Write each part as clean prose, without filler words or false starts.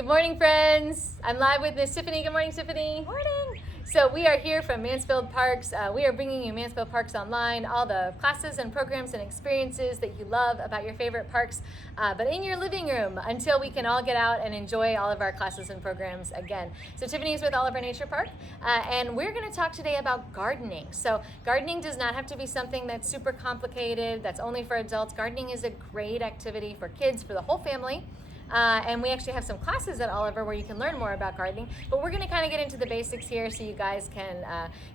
Good morning, friends. I'm live with Miss Tiffany. Good morning, Tiffany. Morning. So we are here from Mansfield Parks. We are bringing you Mansfield Parks Online, all the classes and programs and experiences that you love about your favorite parks, but in your living room until we can all get out and enjoy all of our classes and programs again. So Tiffany is with Oliver Nature Park, and we're going to talk today about gardening. So gardening does not have to be something that's super complicated, that's only for adults. Gardening is a great activity for kids, for the whole family. And we actually have some classes at Oliver where you can learn more about gardening, but we're going to kind of get into the basics here so you guys can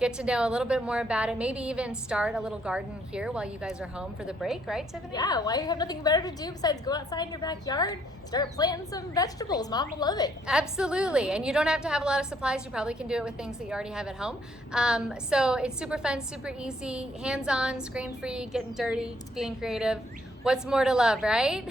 get to know a little bit more about it, maybe even start a little garden here while you guys are home for the break, right, Tiffany? Yeah, why you have nothing better to do besides go outside in your backyard, start planting some vegetables. Mom will love it. Absolutely, and you don't have to have a lot of supplies. You probably can do it with things that you already have at home. So it's super fun, super easy, hands-on, screen-free, getting dirty, being creative. What's more to love, right?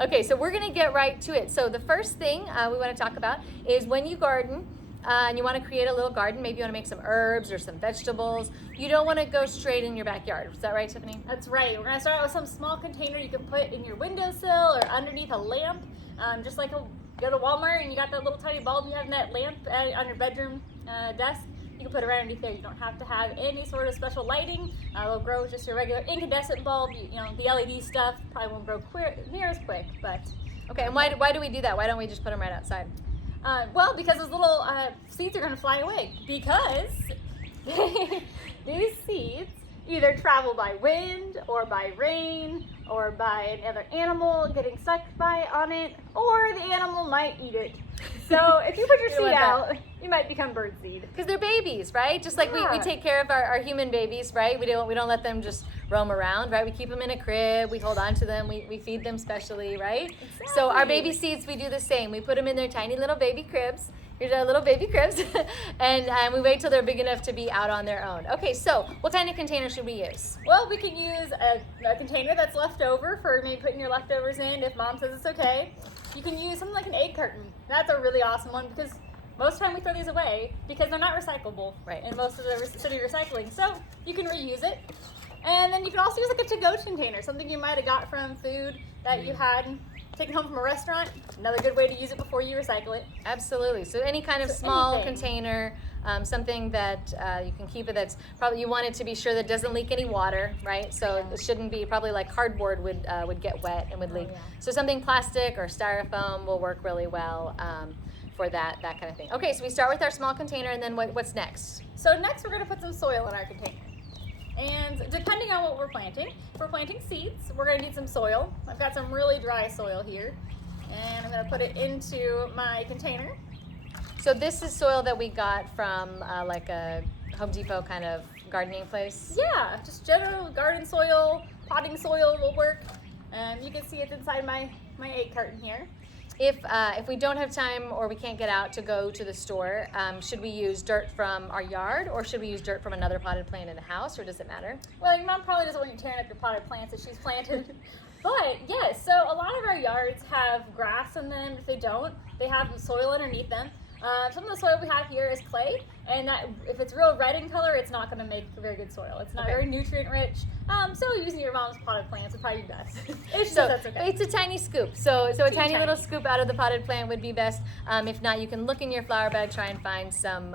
Okay, so we're gonna get right to it. So the first thing we wanna talk about is when you garden and you wanna create a little garden, maybe you wanna make some herbs or some vegetables, you don't wanna go straight in your backyard. Is that right, Tiffany? That's right. We're gonna start out with some small container you can put in your windowsill or underneath a lamp. Just like go to Walmart and you got that little tiny bulb and you have that lamp on your bedroom desk. You can put it right underneath there. You don't have to have any sort of special lighting. It'll grow with just your regular incandescent bulb. You know, the LED stuff probably won't grow near as quick, but... Okay, and why do we do that? Why don't we just put them right outside? Well, because those little seeds are going to fly away. Because these seeds either travel by wind or by rain or by another animal getting stuck on it, or the animal might eat it. So if you put your seed out, you might become bird seed. Because they're babies, right? Just like we take care of our human babies, right? We don't let them just roam around, right? We keep them in a crib, we hold on to them, we feed them specially, right? Exactly. So our baby seeds, we do the same. We put them in their tiny little baby cribs. Here's our little baby cribs. and we wait till they're big enough to be out on their own. Okay, so what kind of container should we use? Well, we can use a container that's left over for maybe putting your leftovers in if mom says it's okay. You can use something like an egg carton. That's a really awesome one because most of the time we throw these away because they're not recyclable in most of the city recycling. So you can reuse it. And then you can also use like a to-go container, something you might have got from food that you had taken home from a restaurant. Another good way to use it before you recycle it. Absolutely. So any kind of small container, something that you can keep it that's probably, you want it to be sure that it doesn't leak any water, right? So it shouldn't be, probably like cardboard would get wet and would leak. So something plastic or styrofoam will work really well for that kind of thing. Okay, so we start with our small container, and then what's next? So next we're going to put some soil in our container. And depending on what we're planting, if we're planting seeds, we're going to need some soil. I've got some really dry soil here, and I'm going to put it into my container. So this is soil that we got from like a Home Depot kind of gardening place? Yeah, just general garden soil, potting soil will work. You can see it's inside my egg carton here. If we don't have time or we can't get out to go to the store, should we use dirt from our yard, or should we use dirt from another potted plant in the house, or does it matter? Well, your mom probably doesn't want you tearing up your potted plants that she's planted. But yes, so a lot of our yards have grass in them. If they don't, they have soil underneath them. Some of the soil we have here is clay, and that if it's real red in color, it's not going to make very good soil. It's not very nutrient rich. So using your mom's potted plants would probably be best. That's okay. It's a tiny scoop. So a tiny little scoop out of the potted plant would be best. If not, you can look in your flower bed, try and find some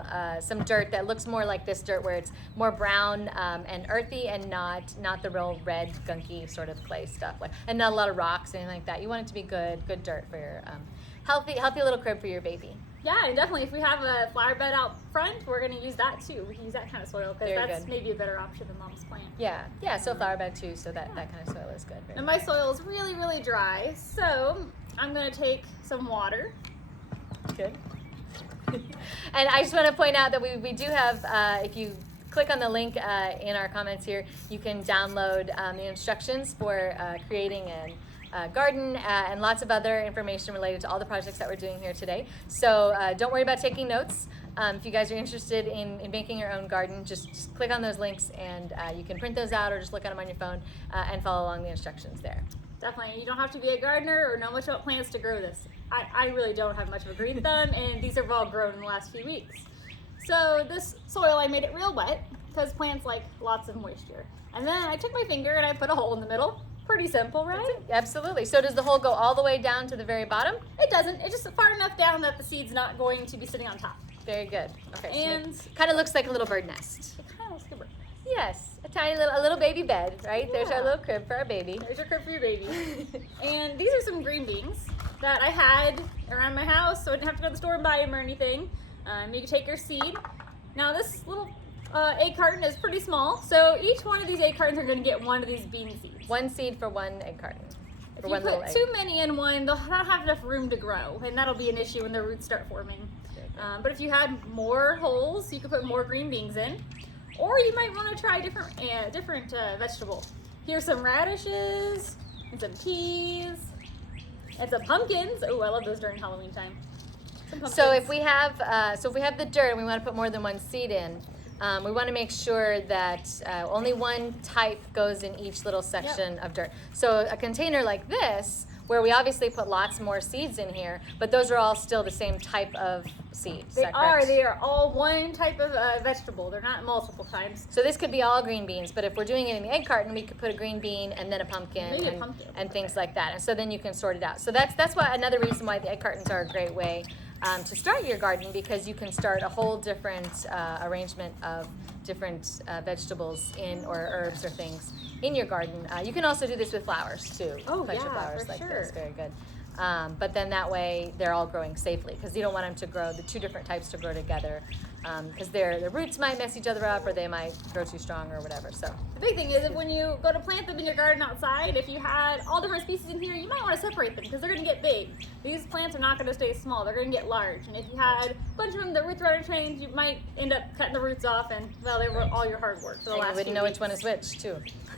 dirt that looks more like this dirt, where it's more brown and earthy, and not the real red, gunky sort of clay stuff, and not a lot of rocks, anything like that. You want it to be good dirt for your healthy little crib for your baby. Yeah, and definitely if we have a flower bed out front, we're going to use that too. We can use that kind of soil because that's maybe a better option than mom's plant. Yeah, so flower bed too, so that kind of soil is good. And my soil is really, really dry, so I'm going to take some water. Good. And I just want to point out that we do have, if you click on the link in our comments here, you can download the instructions for creating an garden and lots of other information related to all the projects that we're doing here today. So don't worry about taking notes. If you guys are interested in making your own garden, just click on those links, and you can print those out or just look at them on your phone and follow along the instructions there. Definitely. You don't have to be a gardener or know much about plants to grow this. I really don't have much of a green thumb, and these have all grown in the last few weeks. So this soil, I made it real wet because plants like lots of moisture. And then I took my finger and I put a hole in the middle, Pretty simple, right? Absolutely. So does the hole go all the way down to the very bottom? It doesn't. It's just far enough down that the seed's not going to be sitting on top. Very good. Okay. And kind of looks like a little bird nest. it kind of looks like a bird. Yes, a little baby bed, right? There's our Yeah. little crib for our baby. There's your crib for your baby. And these are some green beans that I had around my house, so I didn't have to go to the store and buy them or anything. You can take your seed. Now this little egg carton is pretty small, so each one of these egg cartons are going to get one of these bean seeds. One seed for one egg carton. If you put too many in one, they'll not have enough room to grow, and that'll be an issue when the roots start forming. But if you had more holes, you could put more green beans in, or you might want to try different vegetable. Here's some radishes and some peas and some pumpkins. Oh, I love those during Halloween time. So if we have the dirt and we want to put more than one seed in, we want to make sure that only one type goes in each little section of dirt. So a container like this, where we obviously put lots more seeds in here, but those are all still the same type of seeds. They are all one type of vegetable. They're not multiple types. So this could be all green beans, but if we're doing it in the egg carton, we could put a green bean and then a pumpkin, and things like that. And so then you can sort it out. So that's why another reason why the egg cartons are a great way to start your garden, because you can start a whole different arrangement of different vegetables or herbs or things in your garden. You can also do this with flowers too. Oh, Bunch of flowers for like sure. this, very good. But then that way they're all growing safely, because you don't want them to grow, the two different types to grow together, because their roots might mess each other up, or they might grow too strong or whatever. So the big thing is, when you go to plant them in your garden outside, if you had all different species in here, you might want to separate them because they're going to get big. These plants are not going to stay small. They're going to get large. And if you had a bunch of them that roots are trained, you might end up cutting the roots off, and well, they were all your hard work for the last you wouldn't know which one is which too.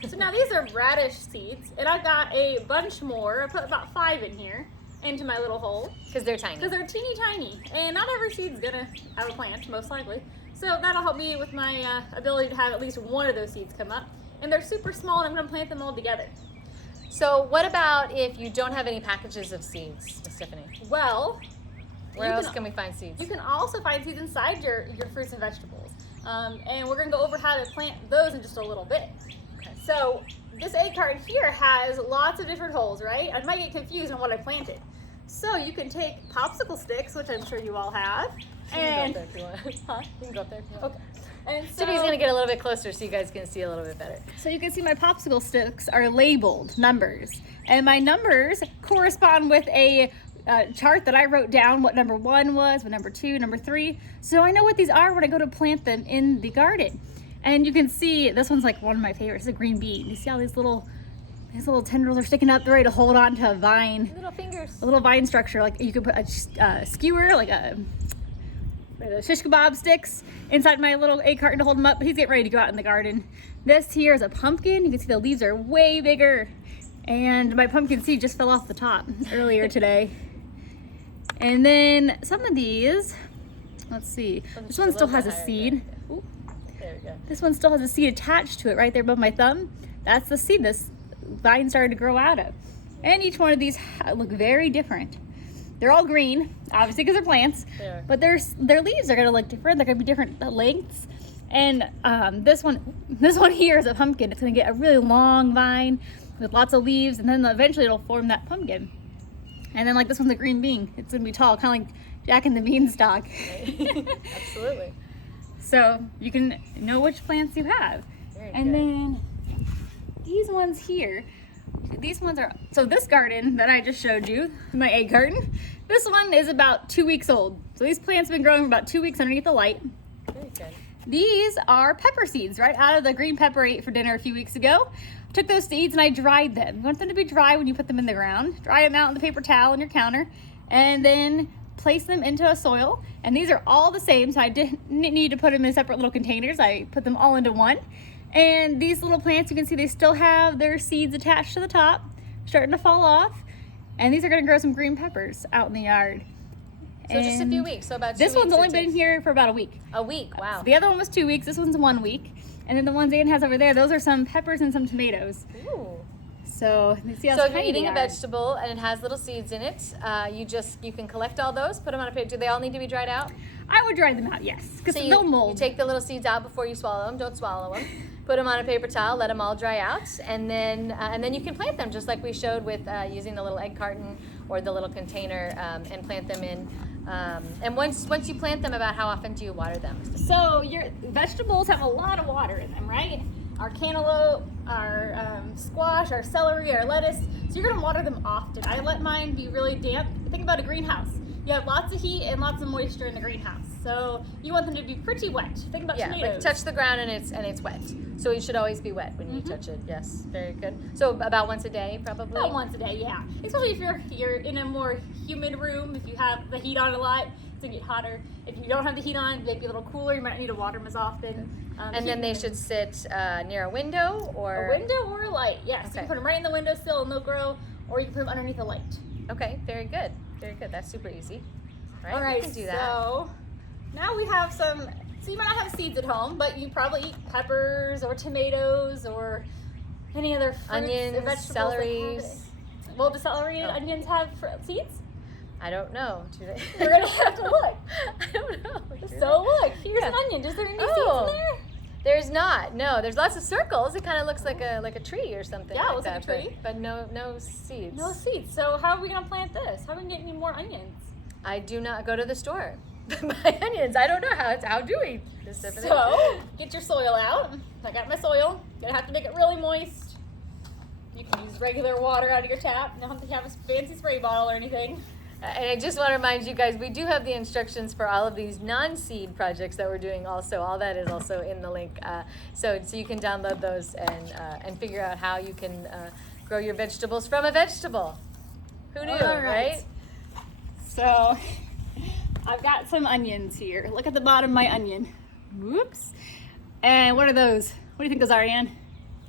So now these are radish seeds, and I got a bunch more. I put about 5 in here into my little hole. Because they're tiny. Because they're teeny tiny, and not every seed's gonna have a plant, most likely. So that'll help me with my ability to have at least one of those seeds come up. And they're super small, and I'm gonna plant them all together. So what about if you don't have any packages of seeds, Miss Tiffany? Well, where else can we find seeds? You can also find seeds inside your fruits and vegetables. And we're gonna go over how to plant those in just a little bit. Okay. So this egg carton here has lots of different holes, right? I might get confused on what I planted. So you can take popsicle sticks, which I'm sure you all have, and you can go up there if you want. Huh? You can go up there if you want. Okay. And so, Tiffany's gonna get a little bit closer so you guys can see a little bit better. So you can see my popsicle sticks are labeled numbers, and my numbers correspond with a chart that I wrote down what number 1 was, what number 2, number 3. So I know what these are when I go to plant them in the garden. And you can see this one's like one of my favorites, it's a green bean. You see all these little tendrils are sticking up. They're ready to hold on to a vine. Little fingers. A little vine structure. Like you could put a skewer, like a shish kebab sticks inside my little egg carton to hold them up. But he's getting ready to go out in the garden. This here is a pumpkin. You can see the leaves are way bigger. And my pumpkin seed just fell off the top earlier today. And then some of these, let's see. This one still has a seed. Ooh. There we go. This one still has a seed attached to it right there above my thumb. That's the seed this vine started to grow out of. And each one of these look very different. They're all green, obviously, because they're plants. But their leaves are going to look different. They're going to be different lengths. And this one here is a pumpkin. It's going to get a really long vine with lots of leaves, and then eventually it'll form that pumpkin. And then like this one's a green bean. It's going to be tall, kind of like Jack and the Beanstalk. Absolutely. So you can know which plants you have. Very and good. Then these ones here, these ones are, so this garden that I just showed you, my egg garden, this one is about 2 weeks old. So these plants have been growing for about 2 weeks underneath the light. Very good. These are pepper seeds, right out of the green pepper I ate for dinner a few weeks ago. Took those seeds and I dried them. You want them to be dry when you put them in the ground. Dry them out on the paper towel on your counter, and then place them into a soil. And these are all the same, so I didn't need to put them in separate little containers. I put them all into one. And these little plants, you can see they still have their seeds attached to the top, starting to fall off. And these are gonna grow some green peppers out in the yard. So just a few weeks, so about 2 weeks. This one's only it been takes. here for about a week. A week, wow. The other one was 2 weeks, this one's 1 week. And then the ones Ann has over there, those are some peppers and some tomatoes. Ooh. So, you see how So if you're tiny eating they a are. vegetable and it has little seeds in it, you can collect all those, put them on a plate. Do they all need to be dried out? I would dry them out, yes, because So they'll mold. You take the little seeds out before you swallow them. Don't swallow them. put them on a paper towel, let them all dry out, and then you can plant them just like we showed with using the little egg carton or the little container, and plant them in. And once you plant them, about how often do you water them? So your vegetables have a lot of water in them, right? Our cantaloupe, our squash, our celery, our lettuce. So you're gonna water them often. I let mine be really damp. Think about a greenhouse. You have lots of heat and lots of moisture in the greenhouse. So you want them to be pretty wet. Think about tomatoes. Like touch the ground and it's wet. So it should always be wet when you touch it. Yes, very good. So about once a day, probably. About once a day, yeah. Especially if you're in a more humid room. If you have the heat on a lot, it's gonna get hotter. If you don't have the heat on, maybe a little cooler. You might not need to water them as often. And then they should sit near a window or a window or a light. Yes, okay. You can put them right in the windowsill and they'll grow, or you can put them underneath a light. Okay, very good. Very good. That's super easy. All right, you can do that. So now we have some. So you might not have seeds at home, but you probably eat peppers or tomatoes or any other fruits, onions, or vegetables. celery. Well, do celery and onions have seeds? I don't know. Do they? We're gonna have to look. I don't know. So look, here's an onion. Is there any seeds in there? There's not. No, there's lots of circles. It kind of looks like a tree or something. Yeah, it like looks that, like a tree. but no seeds. No seeds. So how are we gonna plant this? How are we gonna get any more onions? I do not go to the store to buy onions. I don't know how do we. So get your soil out. I got my soil. Gonna have to make it really moist. You can use regular water out of your tap. You don't have to have a fancy spray bottle or anything. And I just want to remind you guys, we do have the instructions for all of these non-seed projects that we're doing also. All that is also in the link. So you can download those and figure out how you can grow your vegetables from a vegetable. Who knew, right? So I've got some onions here. Look at the bottom of my onion. Whoops. And what are those? What do you think those are, Ann?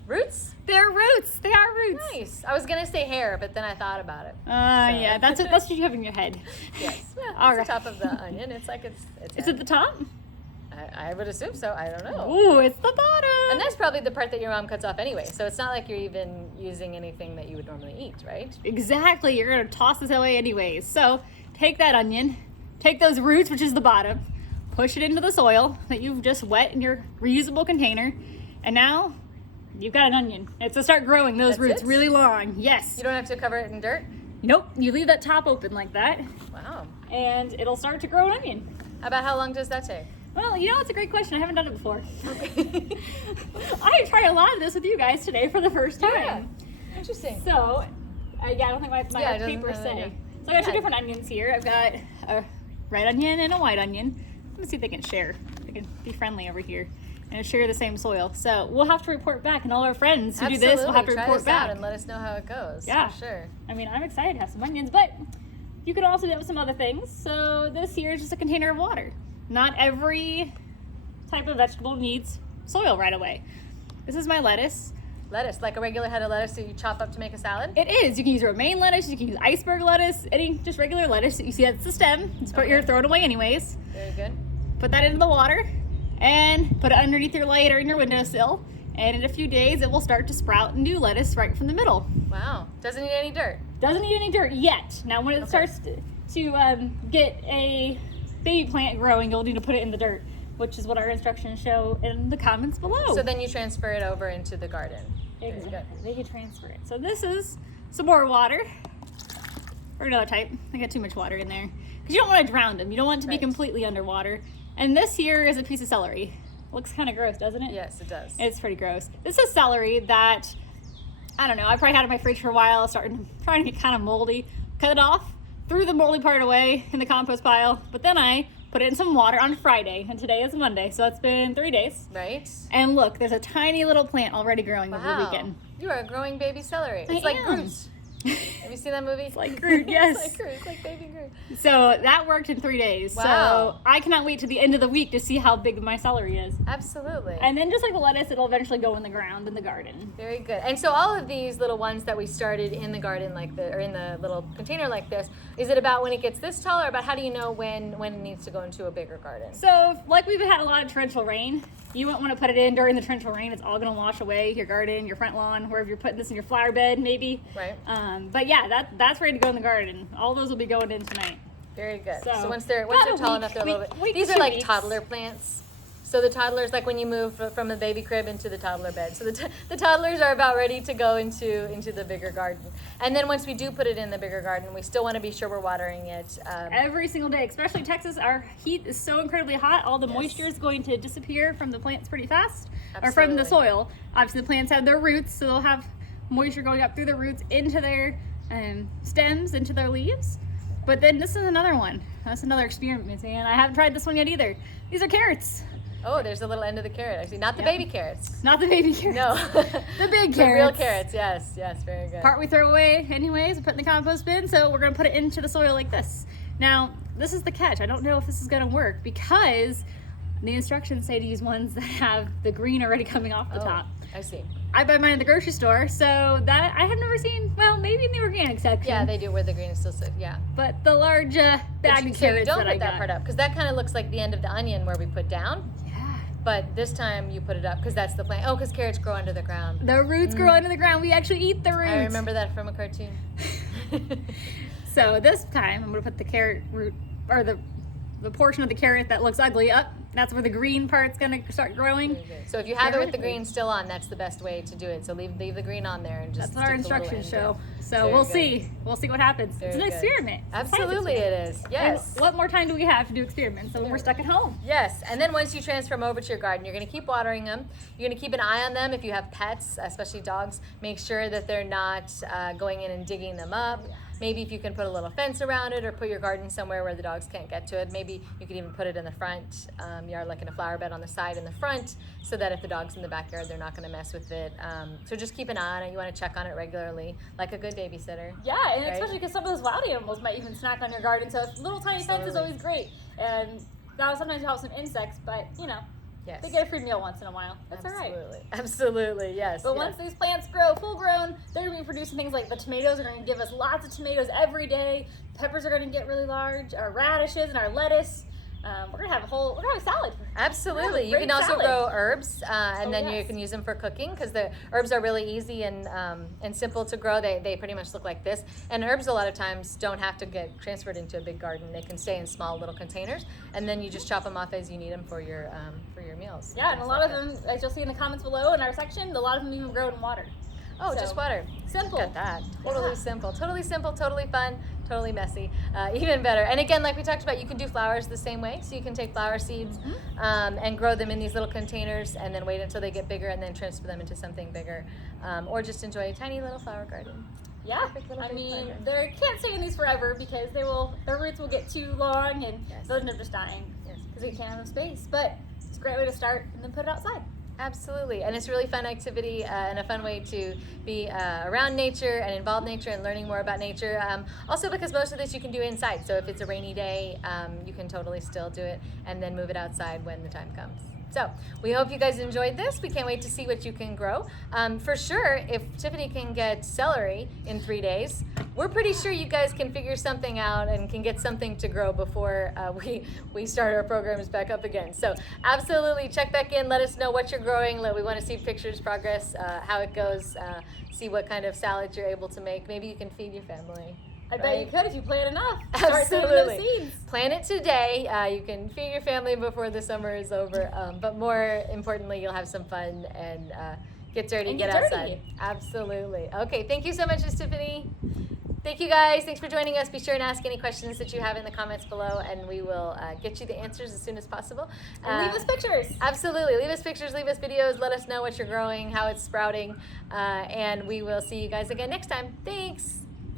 Roots? They're roots. They are roots. Nice. I was going to say hair, but then I thought about it. Yeah, that's what you have in your head. Yes. Yeah, All it's right. the top of the onion. It's like it's Is it the top? I would assume so. I don't know. Ooh, it's the bottom. And that's probably the part that your mom cuts off anyway. So it's not like you're even using anything that you would normally eat, right? Exactly. You're going to toss this away anyways. So take that onion, take those roots, which is the bottom, push it into the soil that you've just wet in your reusable container. And now you've got an onion. It's to start growing those roots really long. Yes. You don't have to cover it in dirt? Nope. You leave that top open like that. Wow. And it'll start to grow an onion. About how long does that take? Well, it's a great question. I haven't done it before. I tried a lot of this with you guys today for the first time. Yeah. Interesting. So, I don't think my paper say. say. So I got two different onions here. I've got a red onion and a white onion. Let's see if they can share. They can be friendly over here and share the same soil. So we'll have to report back, and all our friends who do this will have to report back and let us know how it goes. Yeah, for sure. I mean, I'm excited to have some onions, but you could also do it with some other things. So this here is just a container of water. Not every type of vegetable needs soil right away. This is my lettuce. Lettuce, like a regular head of lettuce that you chop up to make a salad? It is. You can use romaine lettuce, you can use iceberg lettuce, any just regular lettuce. You see that's the stem. You're throw it away anyways. Very good. Put that into the water and put it underneath your light or in your windowsill. And in a few days, it will start to sprout new lettuce right from the middle. Wow. Doesn't need any dirt. Doesn't need any dirt yet. Now, when it starts to get a baby plant growing, you'll need to put it in the dirt, which is what our instructions show in the comments below. So then you transfer it over into the garden. Exactly. They can transfer it. So this is some more water. Or another type. I got too much water in there. Because you don't want to drown them. You don't want it to be completely underwater. And this here is a piece of celery. Looks kind of gross, doesn't it? Yes, it does. It's pretty gross. This is celery that, I don't know, I probably had it in my fridge for a while, trying to get kind of moldy. Cut it off, threw the moldy part away in the compost pile, but then I put it in some water on Friday, and today is Monday, so it's been 3 days. Right. And look, there's a tiny little plant already growing over the weekend. You are a growing baby celery. It's I like am. Groot. Have you seen that movie? It's like Groot, yes. It's like Groot. It's like baby Groot. So that worked in 3 days. Wow. So I cannot wait to the end of the week to see how big my celery is. Absolutely. And then just like the lettuce, it'll eventually go in the ground in the garden. Very good. And so all of these little ones that we started in the garden or in the little container like this, is it about when it gets this tall, or about how do you know when it needs to go into a bigger garden? So like we've had a lot of torrential rain, you wouldn't want to put it in during the torrential rain. It's all going to wash away your garden, your front lawn, wherever you're putting this in your flower bed maybe. Right. But yeah, that's ready to go in the garden. All those will be going in tonight. Very good. So So once they're tall enough, they're a little bit. These are like toddler plants. So the toddlers, like when you move from the baby crib into the toddler bed. So the toddlers are about ready to go into the bigger garden. And then once we do put it in the bigger garden, we still want to be sure we're watering it. Every single day, especially Texas, our heat is so incredibly hot. All the moisture is going to disappear from the plants pretty fast, or from the soil. Obviously, the plants have their roots, so they'll have moisture going up through the roots into their stems, into their leaves. But then this is another one. That's another experiment, and I haven't tried this one yet either. These are carrots. Oh, there's a little end of the carrot. Actually, not the baby carrots. Not the baby carrots. No. The big carrots. The real carrots, yes, very good. Part we throw away anyways, we put in the compost bin, so we're gonna put it into the soil like this. Now, this is the catch. I don't know if this is gonna work because the instructions say to use ones that have the green already coming off the top. I see. I buy mine at the grocery store, so that I have never seen, well, maybe in the organic section. Yeah, they do where the green is still so, yeah. But the large bag of carrots that I got. Don't put that part up, because that kind of looks like the end of the onion where we put down. Yeah. But this time you put it up, because that's the plan. Oh, because carrots grow under the ground. The roots grow under the ground. We actually eat the roots. I remember that from a cartoon. So this time I'm going to put the carrot root, or the portion of the carrot that looks ugly up. That's where the green part's going to start growing. So if you have it with the green still on, that's the best way to do it. So leave the green on there and just. That's our instructions show. So we'll see. We'll see what happens. It's an experiment. Absolutely, it is. Yes. And what more time do we have to do experiments? So when we're stuck at home. Yes, and then once you transfer them over to your garden, you're going to keep watering them. You're going to keep an eye on them. If you have pets, especially dogs, make sure that they're not going in and digging them up. Maybe if you can put a little fence around it or put your garden somewhere where the dogs can't get to it. Maybe you could even put it in the front yard, like in a flower bed on the side in the front, so that if the dog's in the backyard, they're not going to mess with it. So just keep an eye on it. You want to check on it regularly, like a good babysitter. Yeah, and especially because some of those wild animals might even snack on your garden. So a little tiny fence is always great. And now sometimes you have some insects, but you know. Yes. They get a free meal once in a while. That's all right. Absolutely, yes. But once these plants grow full grown, they're going to be producing things like the tomatoes are going to give us lots of tomatoes every day. Peppers are going to get really large. Our radishes and our lettuce. We're going to have a salad. Absolutely. You can also grow herbs, and then you can use them for cooking, because the herbs are really easy and simple to grow. They pretty much look like this. And herbs a lot of times don't have to get transferred into a big garden. They can stay in small little containers, and then you just chop them off as you need them for your meals. Yeah, and a lot of them, as you'll see in the comments below in our section, a lot of them even grow in water. Oh, so, just water. Simple. Look at that. Totally simple, totally fun, totally messy. Even better. And again, like we talked about, you can do flowers the same way. So you can take flower seeds and grow them in these little containers, and then wait until they get bigger and then transfer them into something bigger. Or just enjoy a tiny little flower garden. Yeah, I mean, they can't stay in these forever because their roots will get too long and they'll end up just dying because we can't have enough space. But it's a great way to start and then put it outside. Absolutely, and it's a really fun activity and a fun way to be around nature and involved nature and learning more about nature. Also because most of this you can do inside, so if it's a rainy day, you can totally still do it and then move it outside when the time comes. So we hope you guys enjoyed this. We can't wait to see what you can grow. For sure, if Tiffany can get celery in 3 days, we're pretty sure you guys can figure something out and can get something to grow before we start our programs back up again. So absolutely check back in. Let us know what you're growing. We want to see pictures, progress, how it goes, see what kind of salads you're able to make. Maybe you can feed your family. I bet you could if you plant enough. Absolutely. Start saving those seeds. Plant it today. You can feed your family before the summer is over. But more importantly, you'll have some fun and get dirty, get outside. Absolutely. Okay, thank you so much, Ms. Tiffany. Thank you guys. Thanks for joining us. Be sure and ask any questions that you have in the comments below, and we will get you the answers as soon as possible. And leave us pictures. Absolutely. Leave us pictures, leave us videos. Let us know what you're growing, how it's sprouting, and we will see you guys again next time. Thanks.